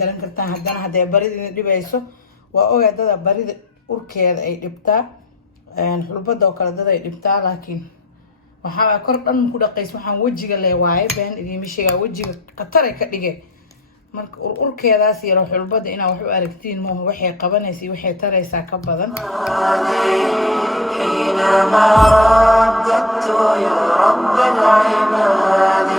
bedelan kartaan haddana hadday barida idin dhibayso waa ogaa dada barida urkeeda ay dhibtaa xulbada oo kale dada ay dhibtaa laakiin waxaa kor dhan ku dhaqays waxaan wajiga leh waaye been idiin mishiga wajiga qatar ay ka dhigay marka urkeedaas yaro xulbada inaa wax u aragtiin ma waxay qabanaysaa waxay taraysaa ka badan حينما رددت يا رب العباد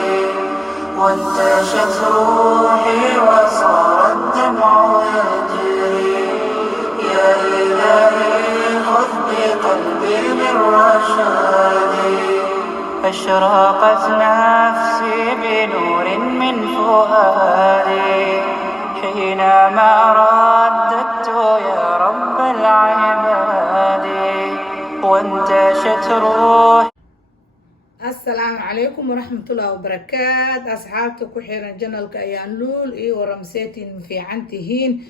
وانتشت روحي وصار الدمع يجري يا إلهي خذ بقلبي بالرشاد أشرقت نفسي بنور من فؤادي حينما رددت يا رب العباد وانتشت روحي. السلام عليكم ورحمة الله وبركاته أصحابتي كحيران جنالك أيان لول إيه ورمسيتين في عنتهين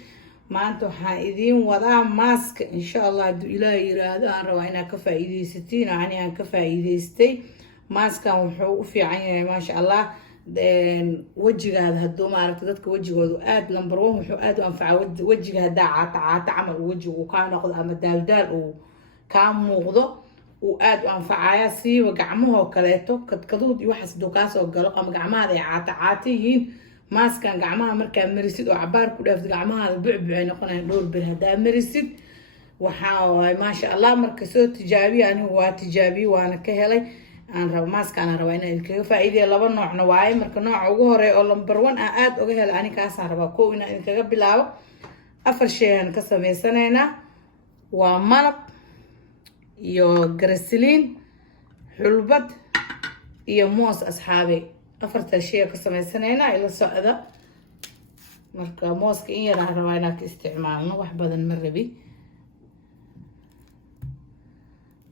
ما أنتو حائدين وضع ماسك إن شاء الله دو إلهي يراد أن روينا كفايدي ستين وعني أن كفايدي ستي ماسكا وحو في عيني ما شاء الله وجهه هذا هدو ما عرفت ذاتك وجهه آد لمبروه وحو آد وانفع وجهه دا عمل وجهه وكان أخذ أما دال وكان موغضو وآد وانفعايا سي وقعموها وكاليتو كدكدود يوحس دوكاس وقالو أما قعمها دي عاتيين ماسكان قعمها مركا مريسيد وعبار كودافد قعمها البعبع نقونا دور برهدا مريسيد وحاوي ما شاء الله مركا سو تجابي يعني هو تجابي وانا كهلي أنا رب ماسكا أنا رواينا إلكي فايدي لابا نوع نواي مركا نوع وغوري أو لمبروان آد وغهل أني كاسا ربا كو إنا إلكي بلاو أفر شيء هنكسا سنينا ومالب iyo grasiliin xulbad iyo moos asxaabi afarta shay ka sameeysanayna ila socda marka mooska in yar aan rabaa inaan ka isticmaalno wax badan ma rabi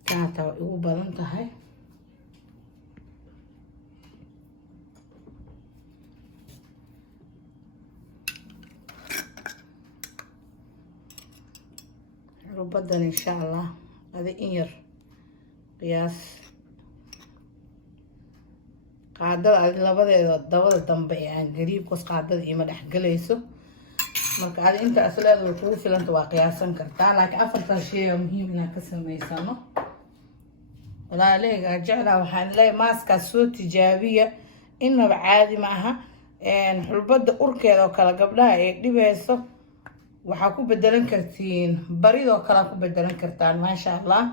taata ugu badan tahay xulbadan insha Allah هذا إنير قياس قاعدة هذه لبضة الضوء الدنبي يعني قريب قص قاعدة إيما الأحقليسو مرك هذا أنت أصلا الوقوف اللي أنت وقياسا كرتا لك أفضل شيء مهم إنك تسميسانه ولا ليك أرجعنا وحان لاي ماسكة صوت تجابية إنه بعادي معها إن حلبة أوركيدا وكلا قبلها إيه بيسو waxaa ku bedelan kartiin baridoo kala ku bedelan kartaan ma sha Allah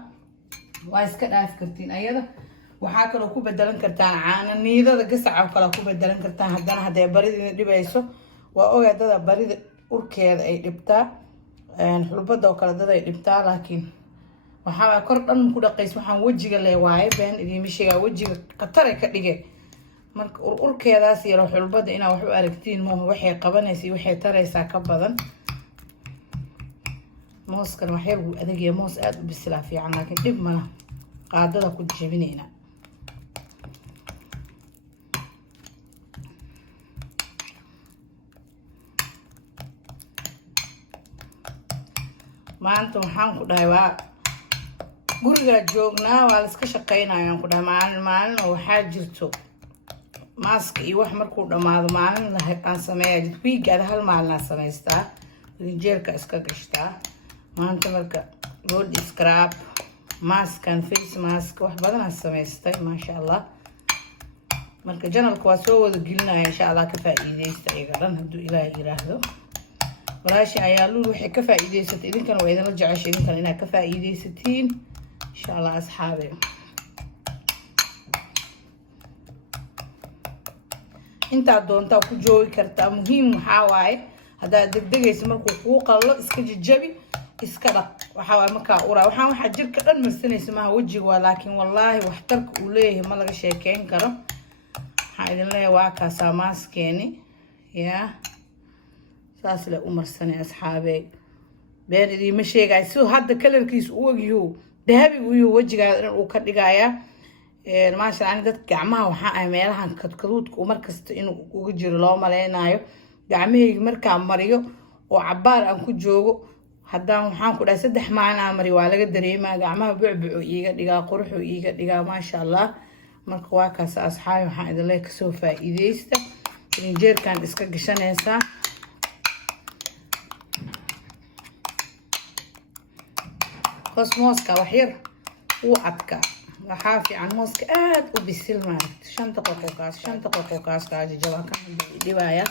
waa iska dhaaf kartiin ayada waxaa kale ku bedelan kartaan caana niidada gasac kala ku bedelan kartaan haddana haday barida dhibayso waa ogaa dada barida urkeeda ay dhibtaa xulbada oo kala dada ay dhibtaa laakiin waxaa kor dhan ku dhaqays waxaan wajiga leh waaye been idiin mishiga wajiga qatar ay ka dhigay marka urkeedaas yaro xulbada inaa wax u aragtiin ma waxay qabanaysaa waxay taraysaa ka badan موسكن وحير أدقي موس أد بسلا في عنا كتب ملا قاعدة كنت جبينينا ما أنتم حام كدايوا قرقة جوجنا والسك شقينا يعني كدا معن وحاجرتو ماسك يوح مركو دماغ معن لهكان سمايا جتوي قاعد هالمعلنا سمايستا رجالك اسكا قشتا maanta marka road scrub mask and face mask wax badan aan sameystay ma sha Allah marka janalka waa soo wada gelinaya insha Allah ka faa'iideysta iga dhan haduu Ilaahay yiraahdo walaashi ayaa lu wixii ka faa'iideysatay idinkan waa idin la jeceshay idinkan inaad ka faa'iideysatiin insha Allah asxaabi inta doonta ku joogi kartaa muhiim waxa waaye hadaa degdegaysa markuu ku qallo iska jajabi iska dhaq waxa way marka waxaan waxa jirka dhan marsanaysa ma wajiga laakiin wallahi waxtarka uu leeyahay ma laga sheekeyn karo waxa idin leeyahay waa ka samaskeeni ya saas la umarsanay asxaabay been idin ma sheegay soo hadda kalarkiis uu wagiyo dahabi uu wajiga uu ka dhigaya ma sha Allah dad gacmaha waxa ay meelahan kadkaduudka markasta inuu ugu jiro loo maleenayo gacmahayga marka mariyo oo cabaar aan ku joogo haddaan waxaan ku dhahay 3 maalin aan mari waa laga dareemaa gacmaha buucbuuc iiga dhigaa quruxu iiga dhigaa ma sha Allah marka waa kaas asxaab waxaan idin leeyahay soo faa'iideysta injeerkan iska gashanaysa بس موسكا وحير وعدكا وحافي عن موسكا وبيسيل مارت شنطة قوقاس كاجي جوا كان دوايا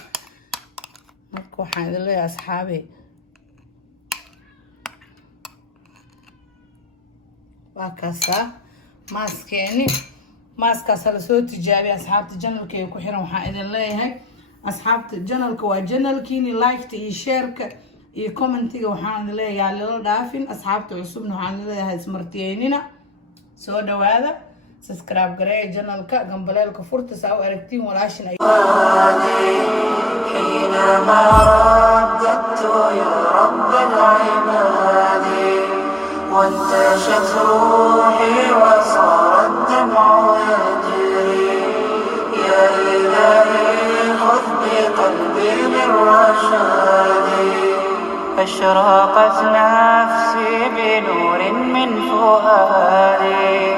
marka waxaan idin leeyahay asxaabi waa kaasa maaskaas la soo tijaabiya asxaabta channelka ku xiran waxaan idin leeyahay asxaabta channelka waa channelkiini like-ta iyo share-ka iyo comment-iga waxaan idin leeyahay la dhaafin asxaabta cusubna waxaan idin leeyahay ismartiyeynina soo dhawaada subscribe gareeya channelka gambaleelka furta saa u aragtiin walaashin ay حينما رددت يا رب العباد وانتشت روحي وصار الدمع يجري يا إلهي خذ بقلبي بالرشاد أشرقت نفسي بنور من فؤادي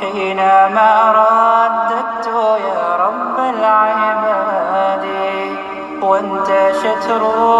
حينما رددت يا رب العباد وانتشت روحي